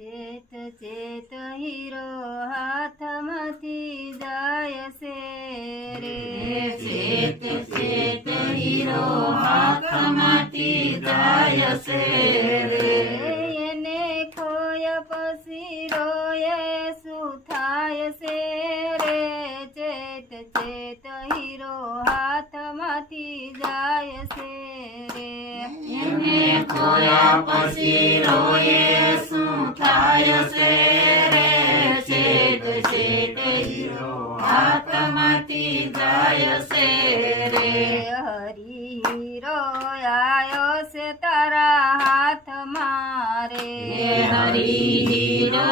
ચેત ચેત hero હાથમાંથી જાય છે રે ચેત ચેત હીરો હાથમાંથી જાય છે રે એને ખોય પછી રોયે શું થાય છે રે ચેત ચેત હીરો હાથમાંથી જાય છે રે એને ખોયા પછી રોયે શું થાય છે રે ચેત ચેત હીરો હાથમાંથી જાય છે રે હરી હીરો આયો છે તારા હાથમાં રે હરી હીરો